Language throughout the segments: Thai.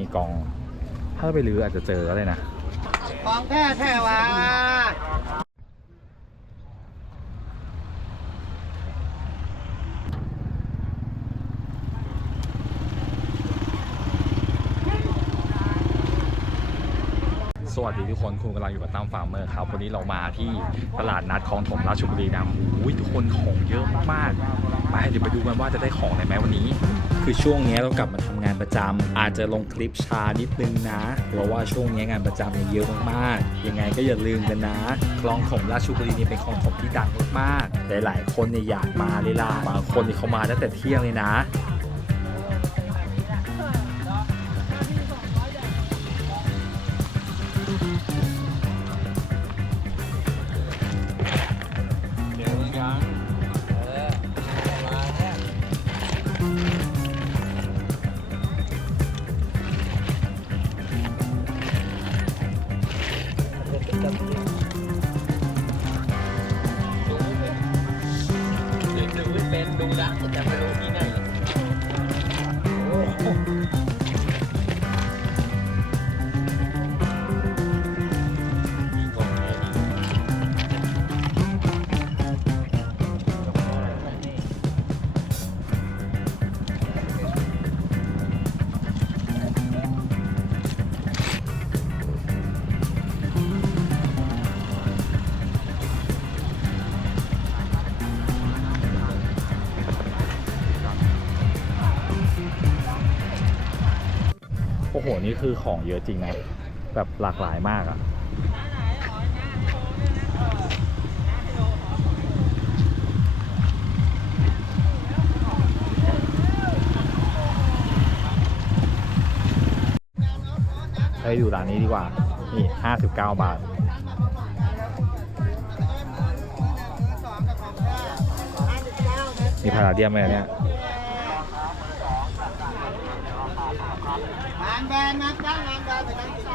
มีกอง ถ้าไปรื้ออาจจะเจอก็ได้นะของแท้แท้วะสวัสดีทุกคนคุณกำลังอยู่กับตั้มฟาร์มเมอร์ครับ วันนี้เรามาที่ตลาดนัดคลองถมราชบุรีนะอุ้ยทุกคนของเยอะมากไปเดี๋ยวไปดูกันว่าจะได้ของอะไรไหมวันนี้ คือช่วงนี้เรากลับมาทำงานประจำอาจจะลงคลิปช้านิดนึงนะ เพราะว่าช่วงนี้งานประจำเนี่ยเยอะมากๆ ยังไงก็อย่าลืมกันนะ คลองถมราชบุรีนี่เป็นคลองถมที่ดังมากๆ หลายๆคนเนี่ยอยากมาเลยล่ะ บางคนเนี่ยเขามาตั้งแต่เที่ยงเลยนะ นี่คือของเยอะจริงนะ แบบหลากหลายมากอะไปดูร้านนี้ดีกว่า นี่ 59 บาทมีพาราเดียมไหมเนี่ย งาน แบรนด์นะจ้างงานแบรนด์ไปตั้งติด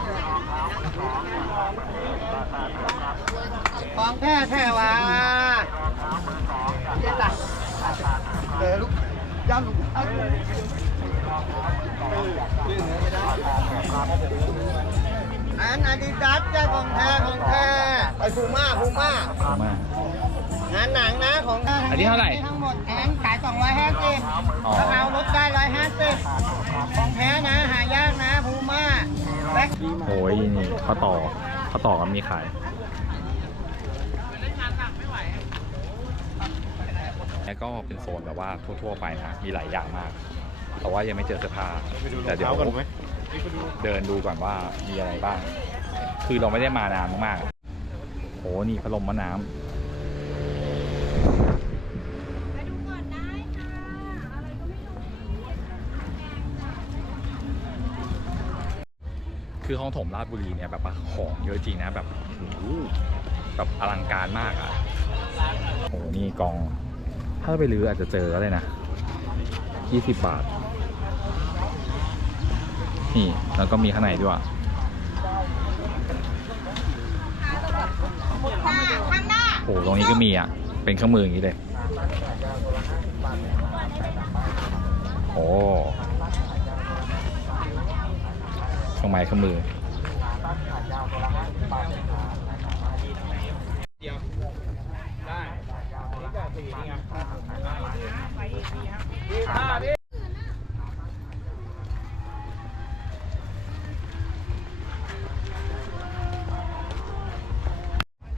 ของแท้แท้วะเจ็ดละเดี๋ยวลูกย่ำลูกอันอาดิดาสจ้าของแท้ของแท้ไอ้พูม่าพูม่า มา งานหนังนะของอันนี้เท่าไหร่ทั้งหมดแผงขาย250อ๋อ ราคาลดได้150ของแท้นะ หายากนะพูม่าแบ็คโอ้ยนี่ข้าวต่อข้าวต่อก็มีขาย แล้วก็เป็นโซนแบบว่าทั่ว ๆ ไปนะมีหลายอย่างมาก แต่ว่ายังไม่เจอเสื้อผ้าแต่เดี๋ยวเดินดูก่อนว่ามีอะไรบ้าง คือเราไม่ได้มานานมากๆโอ้นี่พัดลมมะน้ำ ไปดูก่อนได้ค่ะ อะไรก็ไม่รู้ คือห้องถมราชบุรีเนี่ยแบบว่าของเยอะจริงนะแบบโอ้โหแบบอลังการมากอะโอ้โหนี่กอง ถ้าไปรื้ออาจจะเจอก็ได้นะ20 บาท นี่แล้วก็มีข้างในด้วยค่ะโอ้โหตรงนี้ก็มีอะ เป็นเครื่องมืออย่างนี้เลย โอ้ เองไม้เครื่อมือ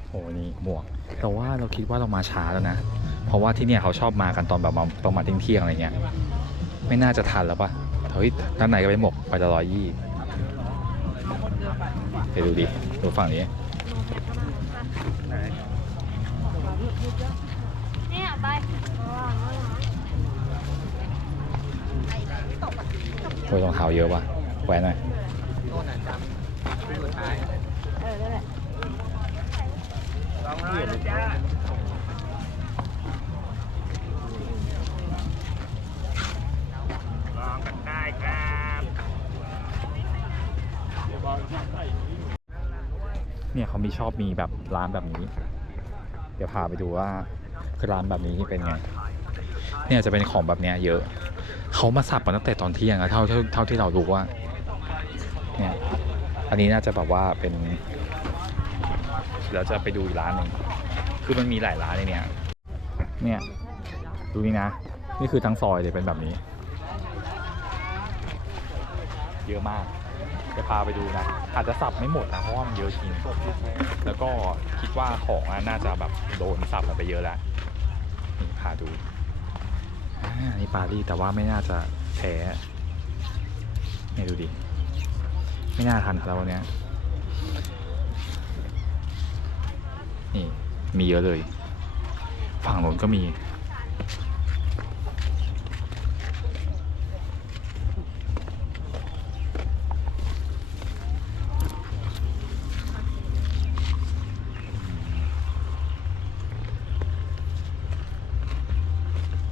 โอ้นี่หมวก แต่ว่าเราคิดว่าเรามาช้าแล้วนะ เพราะว่าที่เนี่ยเขาชอบมากันตอนแบบประมาณเที่ยงๆอะไรเงี้ย ไม่น่าจะทันแล้วปะเฮ้ยด้านในก็เป็นหมกไปละร้อยยี่ ดูดิดูฝั่งนี้เนี่ยไปโอ้ยรองเท้าเยอะว่ะแหวนหน่อยเออนั่นแหละ เนี่ยเขามีชอบมีแบบร้านแบบนี้ เดี๋ยวพาไปดูว่าร้านแบบนี้เป็นไง เนี่ยจะเป็นของแบบเนี้ยเยอะ เขามาสับมาตั้งแต่ตอนเที่ยงอะเท่าเท่าเท่าที่เรารู้ว่า เนี่ย อันนี้น่าจะแบบว่าเป็นเดี๋ยวจะไปดูอีกร้านหนึ่ง คือมันมีหลายร้านในเนี้ย เนี่ย ดูนี่นะ นี่คือทั้งซอยเลยเป็นแบบนี้ เยอะมาก จะพาไปดูนะ อาจจะสับไม่หมดนะ เพราะว่ามันเยอะจริง แล้วก็คิดว่าของน่าจะแบบโดนสับไปเยอะแล้วนี่พาดูนี่ปารีแต่ว่าไม่น่าจะแพ้นี่ดูดิ ไม่น่าทันแล้ววันนี้นี่มีเยอะเลย ฝั่งโน้นก็มี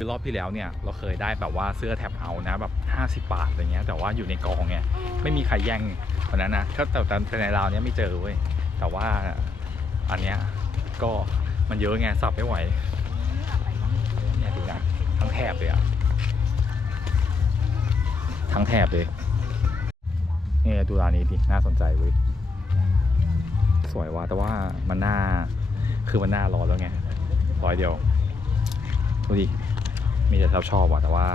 คือรอบที่แล้วเนี่ยเราเคยได้แบบว่าเสื้อแท็บเอาท์นะแบบ50 บาทอะไรเงี้ยแต่ว่าอยู่ในกองเนี่ยไม่มีใครแย่งวันนั้นนะถ้าแต่แต่ในราวเนี้ยไม่เจอเว้ยแต่ว่าอันเนี้ยก็มันเยอะไงสับไม่ไหวเนี่ยดูนะทั้งแถบเลยอะทั้งแถบเลยเนี่ยดูร้านนี้ดิน่าสนใจเว้ยสวยว่ะแต่ว่ามันน่าคือมันน่าร้อนแล้วไงร้อยเดียวดูดิ มีแต่ชอบชอบอะแต่ว่า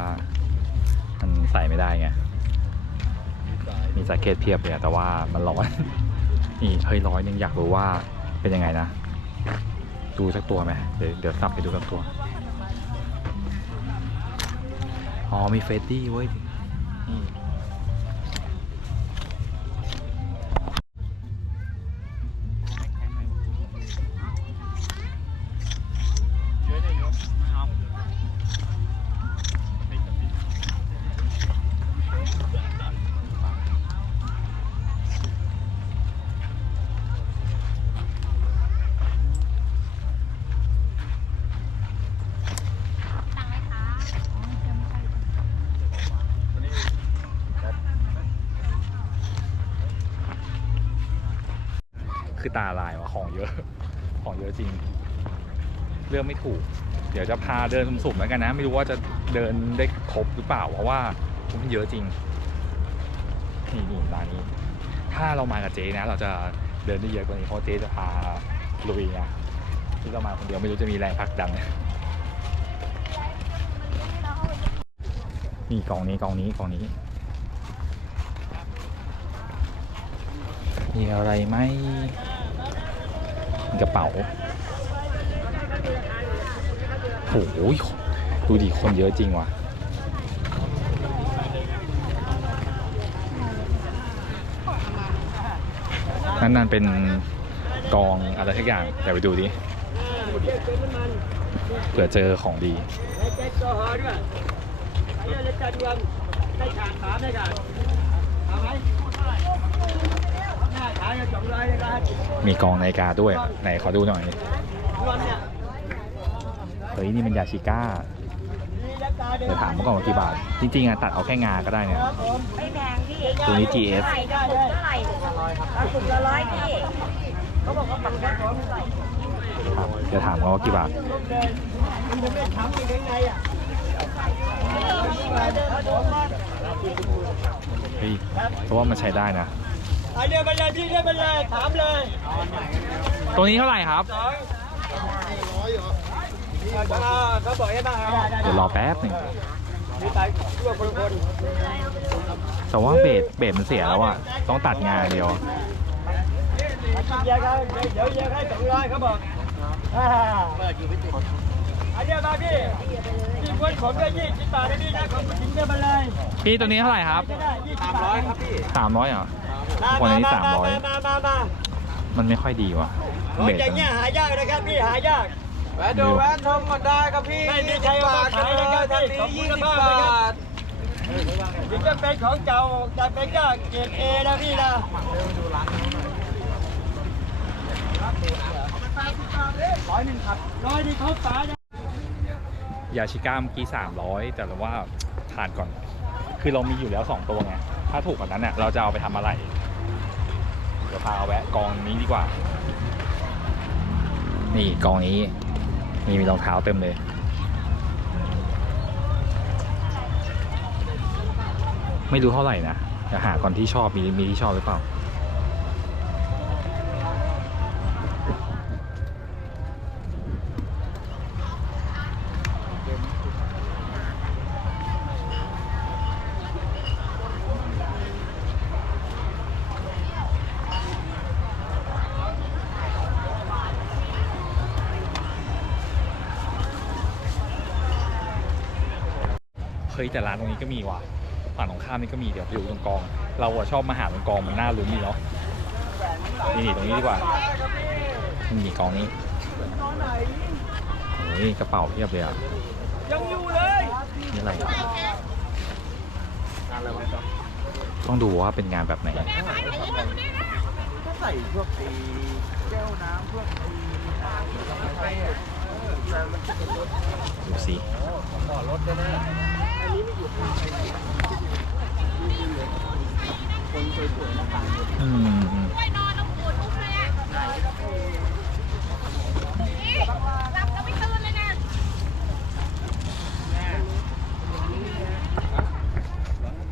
มันใส่ไม่ได้ไง มีแจ็คเก็ตเพียบเลยแต่ว่ามันร้อน นี่เฮ้ยร้อยหนึงอยากรู้ว่าเป็นยังไงนะ ดูสักตัวไหมเดี๋ยวเดี๋ยวสับไปดูสักตัว อ๋อมีเฟสตี้เว้ยนี่ ของเยอะจริง เลือกไม่ถูก เดี๋ยวจะพาเดินสุ่มๆแล้วกันนะ ไม่รู้ว่าจะเดินได้ครบหรือเปล่าเพราะว่ามันเยอะจริงนี่นี่ร้านนี้ ถ้าเรามากับเจ๊นะ เราจะเดินได้เยอะกว่านี้เพราะเจ๊จะพาลุยไงที่เรามาคนเดียวไม่รู้จะมีแรงผลักดันนี่กองนี้กองนี้กองนี้ มีอะไรไหม กระเป๋าโอ้โหดูดิคนเยอะจริงว่ะนั่นนั่นเป็นกองอะไรทุกอย่างเดี๋ยวไปดูดิเผื่อเจอของดีมี กองนาฬิกาด้วย ไหนขอดูหน่อย เฮ้ย นี่มันยาชิก้า เดี๋ยวถามเมื่อก่อนว่ากี่บาท จริงๆอะตัดเอาแค่งาก็ได้เนี่ย ไม่แพงพี่ตัวนี้ GS เท่าไหร่กระปุกเท่าไหร่กระปุกละร้อยพี่เขาบอกว่าปักได้เท่าไหร่เดี๋ยวถามเขาว่ากี่บาทเฮ้ยเพราะว่ามันใช้ได้นะ อันเดียวไปเลยพี่เดียวไปเลยถามเลยตัวนี้เท่าไหร่ครับเขาบอกให้บ้างครับเดี๋ยวรอแป๊บหนึ่งมีตายทั่วคนคนแต่ว่าเบสเบสมันเสียแล้วอะต้องตัดงาเดียวเยอะครับเดี๋ยวเยอะให้สองร้อยเขาบอกอ่าอันเดียวมาพี่พี่ควรผมได้ยี่สิบบาทนะพี่นะของผู้หญิงเดียวมาเลยพี่ตัวนี้เท่าไหร่ครับจะได้ยี่สิบบาทครับพี่ สามร้อยเหรอมา วันนี้มาสามร้อยมามามามันไม่ค่อยดีว่ะของเบสอย่างเงี้ยหายากนะครับพี่หายาก แวะดูแวะชมกันได้ครับพี่ไม่มีใครเอามาขายนะครับพี่ทางของนี้คุยี่ณสิบภาพบนะครับาทถึงจะเป็นของเก่าแต่เป็นก็เกรดเอนะพี่นะร้อยหนึ่งครับร้อยนี่เขาฝาเนี่ยยาชิก้าเมื่อกี้สามร้อยแต่ว่าทานก่อน คือเรามีอยู่แล้วสองตัวไง ถ้าถูกกว่านั้นเนี่ยเราจะเอาไปทำอะไรเดี๋ยวพาเอาแวะกองนี้ดีกว่า นี่กองนี้นี่มีรองเท้าเต็มเลย ไม่รู้เท่าไหร่นะจะหาก่อนที่ชอบมีมีที่ชอบหรือเปล่า ฮ้ยแต่ร้านตรงนี้ก็มีว่ะฝั่งตรงข้ามนี่ก็มีเดี๋ยวไปดูตรงกอง เราอะชอบมาหาตรงกองมันน่าลุ้นดีเนาะนี่นี่ตรงนี้ดีกว่านี่กองนี้โอ้ยกระเป๋าเพียบเลยอะยังอยู่เลยนี่อะไรต้องดูว่าเป็นงานแบบไหนก็ใส่พวกไอ้แก้วน้ำพวกไอ้ดูสิต่อรถได้ไหมอันนี้ไม่อยู่ข้างในคนสวยนะ อืม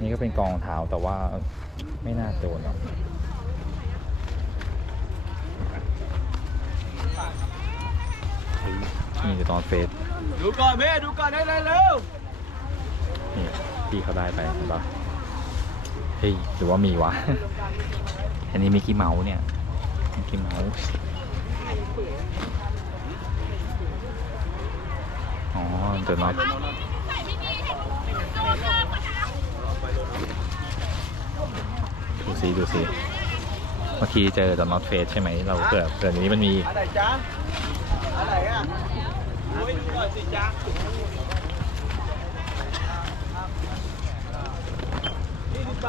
นี่ก็ไม่ตื่นเป็นกองรองเท้าแต่ว่าไม่น่าโดนหรอกนี่คือตอนเฟสดูก่อนแม่ดูก่อนได้เลยเร็วนี่ พี่เขาได้ไปเห็นปะเฮ้ยหรือว่ามีวะ อันนี้มิกกี้เมาส์เนี่ยมิกกี้เมาส์อ๋อเดอะน็อตดูสิดูสิเมื่อกี้เจอเดอะน็อตเฟสใช่ไหมเราเกิดเกิดนี้มันมีอะไรจ๊ะอะไรอะโอ้ยดูก่อนสิจ๊ะนี่สิบบา ค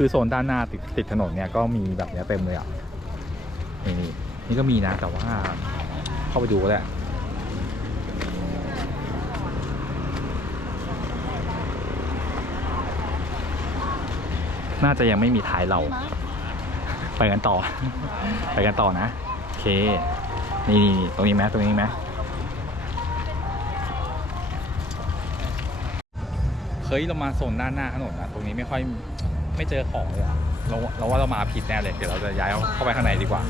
ือโซนด้านหน้าติดติดถนนเนี่ยก็มีแบบเนี้ยเต็มเลยอะนี่นี่ก็มีนะแต่ว่าเข้าไปดูก็ได้ น่าจะยังไม่มีท้ายเรา ไปกันต่อ ไปกันต่อนะ โอเคนี่นี่นี่ตรงนี้ไหมตรงนี้ไหมเฮ้ยเรามาโซนด้านหน้าถนนนะตรงนี้ไม่ค่อยไม่เจอของเลยอะเราเราว่าเรามาผิดแน่เลยเดี๋ยวเราจะย้ายเข้าไปข้างในดีกว่า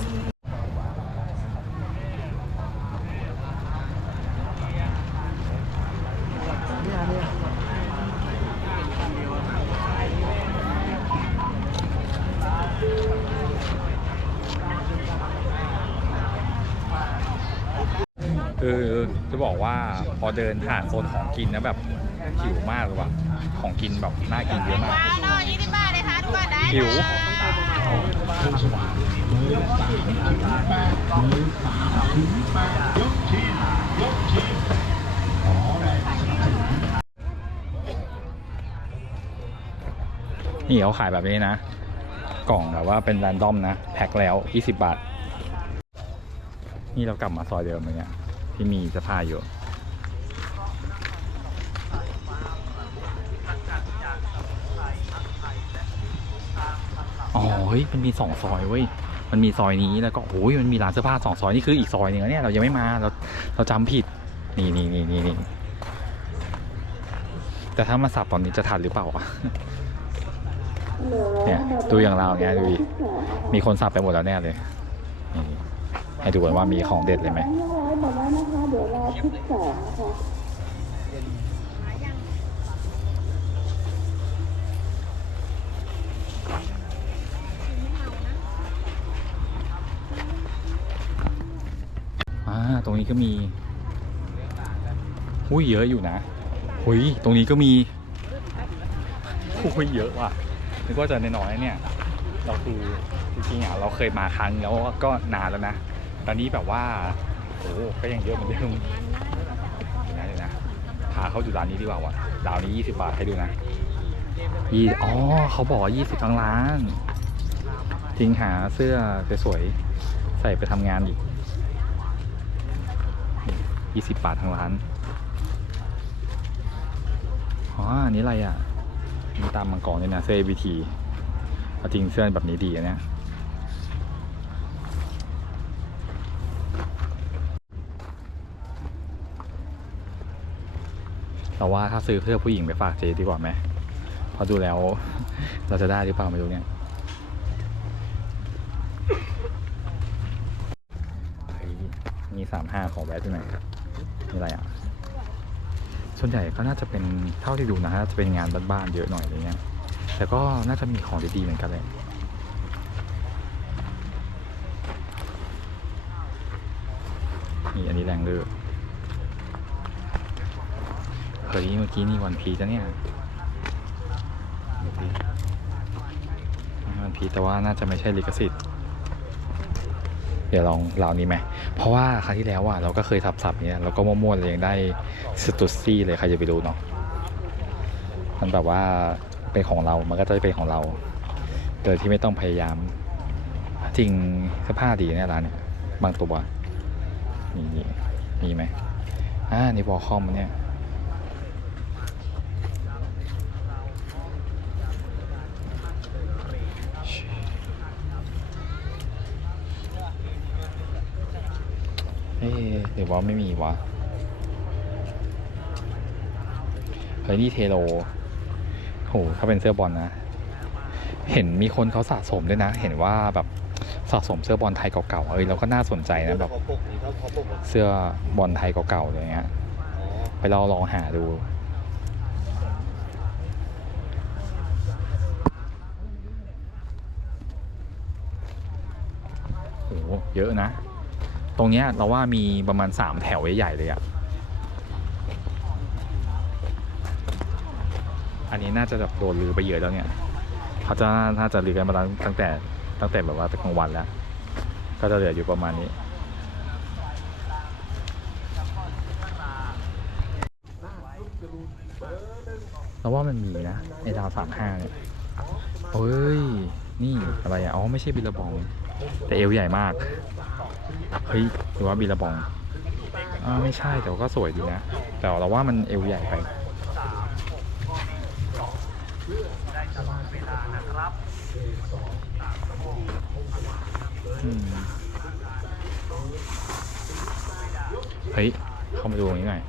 เออเออจะ บอกว่าพอเดินผ่านโซนของกินนะแบบหิวมากเลยว่ะของกินแบบน่ากินเยอะมากว้าวน้อยยี่สิบบาทเลยค่ะทุกคนได้หิวนี่เขาขายแบบนี้นะ กล่องแบบว่าเป็นแรนดอมนะ แพ็คแล้ว 20 บาท นี่เรากลับมาซอยเดิมเลยเนี่ย ที่มีเสื้อผ้าอยู่อ๋อเฮ้ยมันมีสองซอยเว้ยมันมีซอยนี้แล้วก็โอ้ยมันมีร้านเสื้อผ้าสองซอยนี่คืออีกซอยหนึ่งนะเนี่ยเรายังไม่มาเราเราจำผิดนี่นี่นี่นี่นี่แต่ถ้ามาสับตอนนี้จะทันหรือเปล่าอะเนี่ยดูอย่างเราเนี้ยดูดิมีคนสับไปหมดแล้วแน่เลยนี่ให้ดูกันว่ามีของเด็ดเลยไหม อ่าตรงนี้ก็มี หุ้ยเยอะอยู่นะหุ้ยตรงนี้ก็มีหุ้ยเยอะว่ะนึกว่าจะน้อยๆเนี่ย เราคือจริงๆอะเราเคยมาครั้งแล้วก็นานแล้วนะ ตอนนี้แบบว่า โอ้ก็ยังเยอะเหมือนเดิมนะเดี๋ยวนะพาเข้าดูร้านนี้ดีกว่าว่ะดาวนี้ 20 บาทให้ดูนะยี่อ๋อเขาบอกว่า20 ทั้งร้านทิ้งหาเสื้อสวยๆใส่ไปทำงานอีก 20 บาททั้งร้านอ๋ออันนี้อะไรอะมีตามมังกรด้วยนะเสื้อ ABT เอาจริงเสื้อแบบนี้ดีอะเนี่ย แต่ว่าถ้าซื้อเสื้อผู้หญิงไปฝากเจดีกว่าไหมเพราะดูแล้ว เราจะได้หรือเปล่าไม่รู้เนี่ยมีสามห้าของแวะที่ไหนมีอะไรอะ ส่วนใหญ่ก็น่าจะเป็นเท่าที่ดูนะฮะจะเป็นงานบ้านๆเยอะหน่อยอะไรเงี้ย แต่ก็น่าจะมีของดีๆเหมือนกันเลยนี่อันนี้แรงเลือ เฮ้ยเมื่อกี้นี่วันพีจ้ะเนี่ยวันพีแต่ว่าน่าจะไม่ใช่ลิขสิทธิ์เดี๋ยวลองเหล่านี้ไหม เพราะว่าครั้งที่แล้วอะเราก็เคยทับศัพท์เนี้ยเราก็มั่วๆเลยยังได้สตูซี่เลยใครจะไปรู้เนาะมันแบบว่าเป็นของเรา มันก็จะเป็นของเรา โดยที่ไม่ต้องพยายาม จริงเสื้อผ้าดีเนี่ยร้านเนี่ยบางตัวมีมีไหมอ่านี่วอลคอมเนี่ย เอ๊ะหรือว่าไม่มีวะเฮ้ยนี่เทโลโหถ้าเป็นเสื้อบอลนะ เห็นมีคนเขาสะสมด้วยนะ เห็นว่าแบบสะสมเสื้อบอลไทยเก่าๆ เอ้ยเราก็น่าสนใจนะแบบเสื้อบอลไทยเก่าๆอะไรเงี้ย ไปลองลองหาดู โห เยอะนะ ตรงเนี้ยเราว่ามีประมาณสามแถวใหญ่ๆเลยอะอันนี้น่าจะแบบโดนลือไปเยอะแล้วเนี่ย เขาจะน่าจะลือกันมาตั้งแต่ตั้งแต่แบบว่าตั้งกลางวันแล้ว ก็จะเหลืออยู่ประมาณนี้เราว่ามันมีนะไอดาวสามห้าเนี่ยเฮ้ย นี่อะไรอะ อ๋อ ไม่ใช่บิลลาบอง แต่เอวใหญ่มาก เฮ้ยหรือว่าบิลลาบองอ่าไม่ใช่แต่ว่าก็สวยดีนะ แต่เราว่ามันเอวใหญ่ไปเฮ้ย เข้ามาดูตรงนี้หน่อย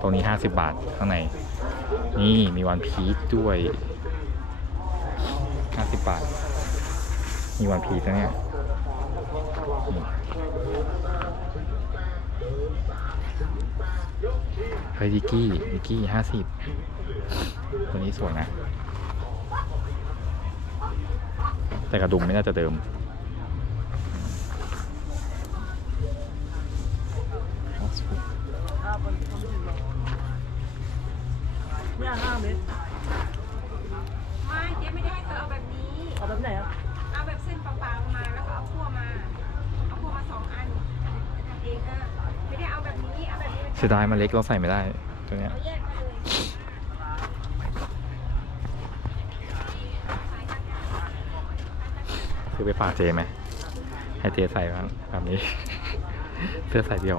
ตรงนี้ห้าสิบบาทข้างใน นี่มีวันพีชด้วยห้าสิบบาท มีวันพีชนะเนี่ย เฮ้ยดิกกี้ดิกกี้ห้าสิบตัวนี้สวยนะ แต่กระดุมไม่น่าจะเดิมเนี่ยห้าเมตรไม่เจ๊ไม่ได้ให้เธอเอาแบบนี้ เอาแบบไหนครับเอาแบบเส้นเปล่าๆมาแล้วก็เอาพั่วมา เอาพั่วมาสองอันทำเองเออไม่ได้เอาแบบนี้ เอาแบบนี้เสียดายมันเล็กเราใส่ไม่ได้ตัวเนี้ยซื้อไปฝากเจไหมให้เจใส่บ้างแบบนี้ เสื้อใส่เดียว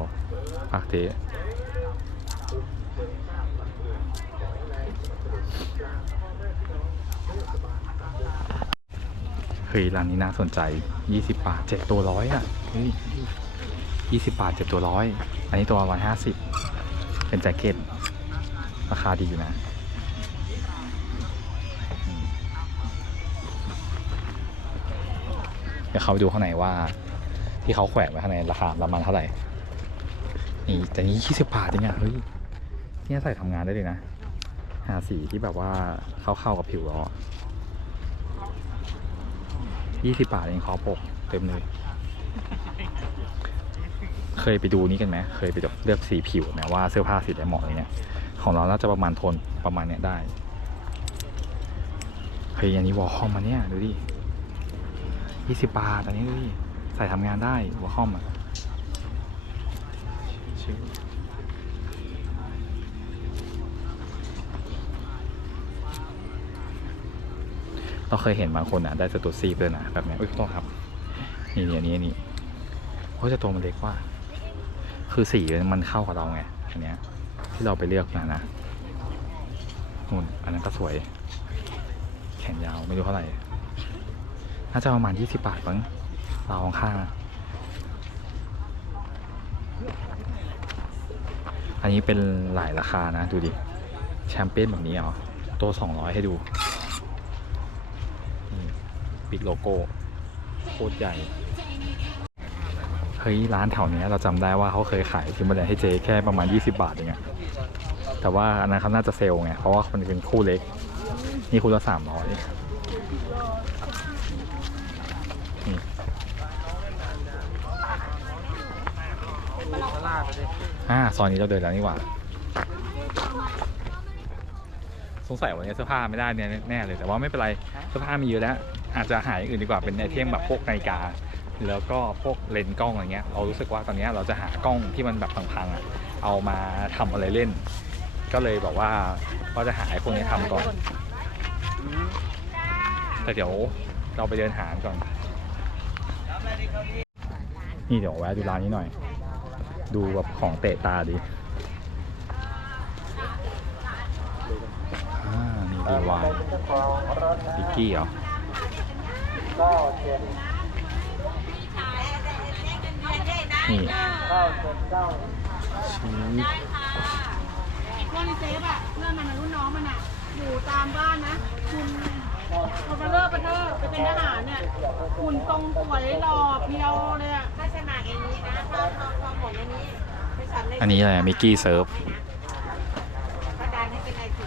ฝากเจเฮ้ยร้านนี้น่าสนใจ 20 บาท 7 ตัวร้อยอะเฮ้ย20 บาท 7 ตัวร้อย อันนี้ตัวร้อยห้าสิบ เป็นแจ็คเก็ตราคาดีนะเดี๋ยวเขาไปดูข้างในว่า ที่เขาแขวนไว้ข้างในราคาประมาณเท่าไหร่ นี่แต่นี้ยี่สิบบาทเองอะเฮ้ยเนี่ยใส่ทำงานได้เลยนะ หาสีที่แบบว่าเข้าเข้าๆกับผิวเรายี่สิบบาทเองคอปกเต็มเลย เคยไปดูนี่กันไหมเคยไปแบบเลือกสีผิวไหมว่าเสื้อผ้าสีไหนเหมาะอะไรเงี้ยของเราน่าจะประมาณโทนประมาณเนี้ยได้เฮ้ยอันนี้วอลคอมมาเนี่ยดูดิยี่สิบบาทอันนี้ดูดิใส่ทำงานได้หัวคอมอะเราเคยเห็นบางคนอะได้สตูซี่เลยนะแบบนี้อุ้ยขอโทษครับ นี่นี่อันนี้นนี้เพราะจะตัวมันเล็กกว่า คือสีมันเข้ากับเราไงอันเนี้ยที่เราไปเลือกมานะนู่นอันนั้นก็สวย แขนยาวไม่รู้เท่าไหร่ น่าจะประมาณ20บาทบ้างราวข้างๆอะอันนี้เป็นหลายราคานะ ดูดิ แชมเปี้ยนแบบนี้เหรอ ตัว200ให้ดูปิดโลโก้ โคตรใหญ่ เฮ้ยร้านแถวนี้เราจำได้ว่าเขาเคยขายทิมเบอร์แลนด์ให้เจแค่ประมาณ 20 บาทเองอะแต่ว่าอันนั้นเขาน่าจะเซลล์ไงเพราะว่ามันเป็นคู่เล็ก นี่คู่ละ300นี่ตลาดไปดิอ่าซอยนี้เราเดินแล้วนี่หว่า สงสัยวันนี้เสื้อผ้าไม่ได้เนี่ยแน่เลยแต่ว่าไม่เป็นไรเสื้อผ้ามีเยอะแล้ว อาจจะหายอื่นดีกว่าเป็นไอเทมแบบพวกนาฬิกา แล้วก็พวกเลนส์กล้องอะไรเงี้ยเรารู้สึกว่าตอนนี้เราจะหากล้องที่มันแบบพังๆอะเอามาทำอะไรเล่น ก็เลยบอกว่าว่าจะหาไอ้พวกนี้ทำก่อน แต่เดี๋ยวเราไปเดินหาก่อน นี่เดี๋ยวแวะดูร้านนี้หน่อย ดูแบบของเตะตาดิอ่านี่ดีวายบิกกี้เหรอ นี่ชีสพวกในเซฟอะเพื่อนมันนะรุ่นน้องมันอะ อยู่ตามบ้านนะ คุณคนมาเลิกไปเถอะไปเป็นทหารเนี่ยคุณตรงสวยหล่อเพียวเลยอะถ้าสมัครอย่างนี้นะพอพอพอหมดอันนี้ไปสั่นเลยอันนี้อะไรมิกกี้เซิร์ฟ ก็ดันให้เป็นไอสิ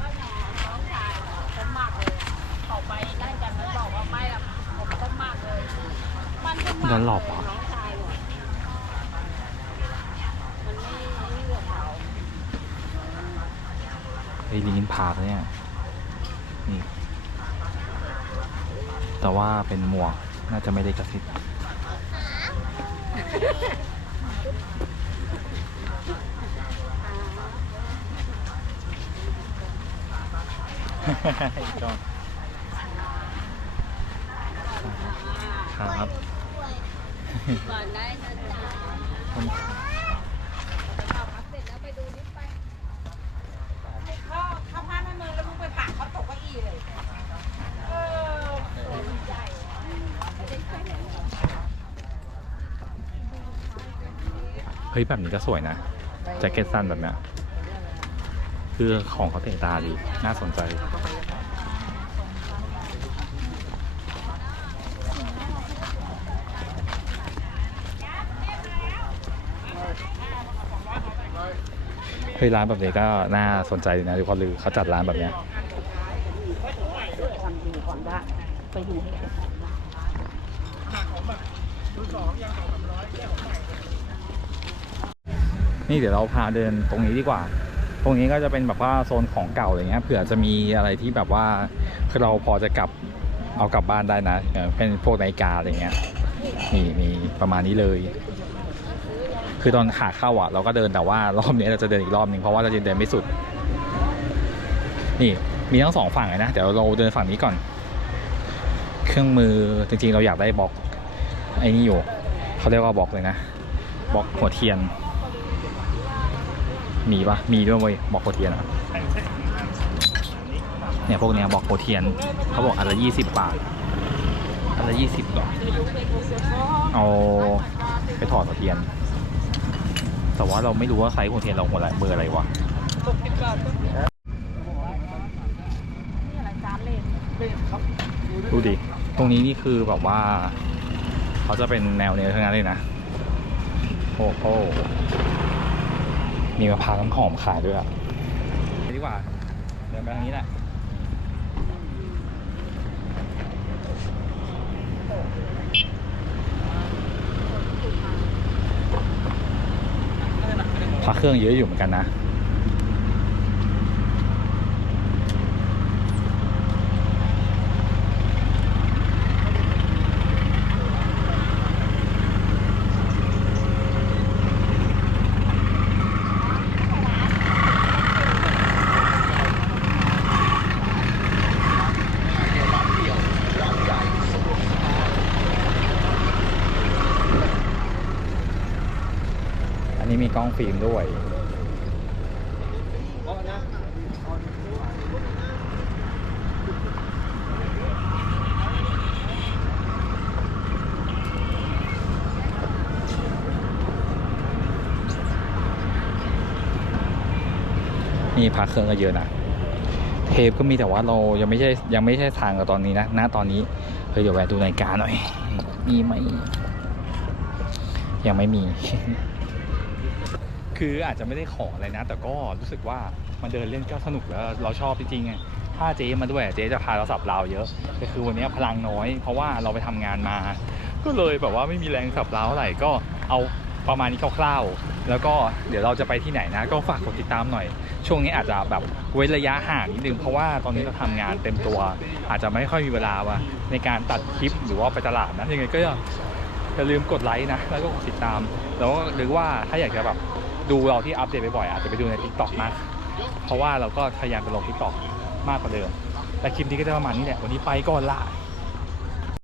ก็แหนน้องชายผมมากเลยเขาไปได้กันมันบอกว่าไม่ละผมก็มากเลย มั นก็มากดันหลบเหรอน้องชายว่ะมันไม่ไม่เลือกเขาไอ้ลินพาร์คเนี่ย นี่ แต่ว่าเป็นหมวก น่าจะไม่ได้กระซิบจอนครับ ก่อนได้นะจ๊ะเขาเขาพาในมือแล้วมึงไปปากเขาตกเก้าอี้เลย เออเฮ้ยแบบนี้ก็สวยนะแจ็คเก็ตสั้นแบบเนี้ยคือของเขาเตะตาดีน่าสนใจ ฮ้ยร้านแบบนี้ก็น่าสนใจนะดูเขาลือเขาจัดร้านแบบเนี้ยนี่เดี๋ยวเราพาเดินตรงนี้ดีกว่า ตรงนี้ก็จะเป็นแบบว่าโซนของเก่าอะไรเงี้ย เผื่อจะมีอะไรที่แบบว่าคือเราพอจะกลับเอากลับบ้านได้นะเออเป็นพวกนาฬิกาอะไรเงี้ย นี่มีประมาณนี้เลย คือตอนขาเข้าอะเราก็เดินแต่ว่ารอบนี้เราจะเดินอีกรอบหนึ่งเพราะว่าเราจะเดินไม่สุด นี่มีทั้งสองฝั่งเลยนะเดี๋ยวเราเดินฝั่งนี้ก่อน เครื่องมือจริงๆเราอยากได้บล็อกไอ้นี่อยู่เขาเรียกว่าบล็อกเลยนะบล็อกหัวเทียน มีปะมีด้วยเว้ยบล็อกหัวเทียนอะเนี่ยพวกเนี้ยบล็อกหัวเทียนเขาบอกอันละยี่สิบบาทอันละยี่สิบหรอเอาไปถอดหัวเทียน แต่ว่าเราไม่รู้ว่าไซส์หัวเทียนเราหัวอะเบอร์อะไรวะดูดิ ตรงนี้นี่คือแบบว่า เขาจะเป็นแนวเนี้ยทั้งนั้นเลยนะ โอ้โห มีมะพร้าวน้ำหอมขายด้วยอะดีกว่า เดินไปทางนี้แหละ พ ระเครื่องเยอะอยู่เหมือนกันนะ องฟิล์มด้วยนี่พักเครื่องก็เยอะนะ เทปก็มีแต่ว่าเรายังไม่ใช่ยังไม่ใช่ทางกับตอนนี้นะณตอนนี้เฮ้ยเดี๋ยวแวะดูนาฬิกาหน่อย มีไหมยังไม่มี คืออาจจะไม่ได้ขออะไรนะ แต่ก็รู้สึกว่ามันเดินเล่นก็สนุกแล้วเราชอบจริงๆไงถ้าเจ๊มาด้วยเจ๊จะพาเราสับราวเยอะแต่คือวันนี้พลังน้อย เพราะว่าเราไปทำงานมา ก็เลยแบบว่าไม่มีแรงสับราวเท่าไหร่ก็เอาประมาณนี้คร่าวๆ แล้วก็เดี๋ยวเราจะไปที่ไหนนะ ก็ฝากกดติดตามหน่อย ช่วงนี้อาจจะแบบเว้นระยะห่างนิดนึง เพราะว่าตอนนี้เราทำงานเต็มตัว อาจจะไม่ค่อยมีเวลาว่ะในการตัดคลิปหรือว่าไปตลาดนะยังไงก็อย่าลืมกดไลค์นะ แล้วก็กดติดตาม แล้วหรือว่าถ้าอยากจะแบบ ดูเราที่อัปเดตบ่อยๆอาจจะไปดูใน t ิ k t o k มาก เพราะว่าเราก็พยายามจะลง t ิ k t o k มากกว่าเดิม แต่คลิปนี้ก็จะประมาณนี้แหละ วันนี้ไปก่อนละ